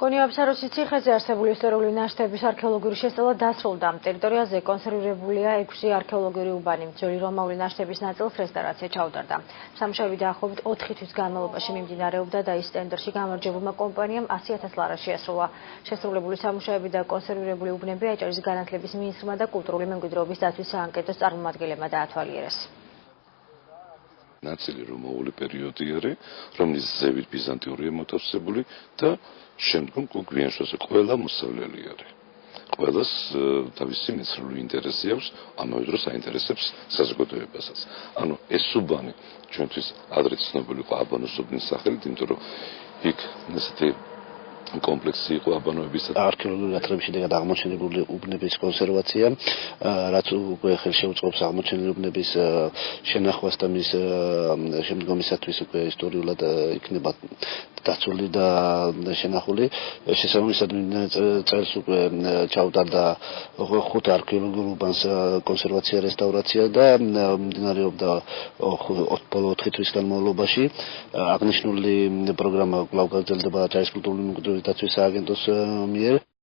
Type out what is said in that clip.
კონიაბსაროსის ციხეზე არსებული ისტორიული ნაშთების არქეოლოგიური შესწავლა დასრულდა. ტერიტორიაზე კონსერვირებულია 6 არქეოლოგიური უბანი. ძველი რომაული ნაშთების ნაწილს რესტავრაცია ჩაუტარდა. სამუშაოები დაახლოებით 4 თვის განმავლობაში მიმდინარეობდა და ის ტენდერში გამარჯვებულმა კომპანიამ 100,000 ლარას შეასრულა. შესრულებული სამუშაოები და კონსერვირებული უბნები აჭარის განათლების მინისტრმა და კულტურული მემკვიდრეობის დაცვის საანკეტოს წარმომადგენლებმა დაათვალიერეს. ნაწილი რომაული პერიოდი არის, რომლის ზევით ბიზანტიურია მოთავსებული და შემდგომ გვიან შუაზე ყველა მოსავლელი არის. ყველას თავისი მეცნიერული ინტერესი აქვს, ამავე დროს აინტერესებს საზოგადოებასაც. ანუ ეს უბანი ჩვენთვის ადრე ცნობილი იყო აბანოს უბნის სახელით, იმიტომ რომ იქ ესეთი კომპლექსი იყო აბანოებისა და არქეოლოგიური გათხრების შედეგად აღმოჩენილი უბნების კონსერვაცია, რაც უკვე ხელშეუწყობს აღმოჩენილი უბნების შენახვას და მის შემდგომისათვის უკვე ისტორიულად იქნება დაცული და შენახული. შესაბამისად წელს უკვე ჩაუტარდა 5 არქეოლოგიურ უბანს კონსერვაცია, რესტავრაცია და მიმდინარეობდა ბოლო 4 თვის განმავლობაში. აღნიშნული პროგრამა კვლავ გაგრძელდება აჭარის კულტურული მემკვიდრეობის დაცვის სააგენტოს მიერ.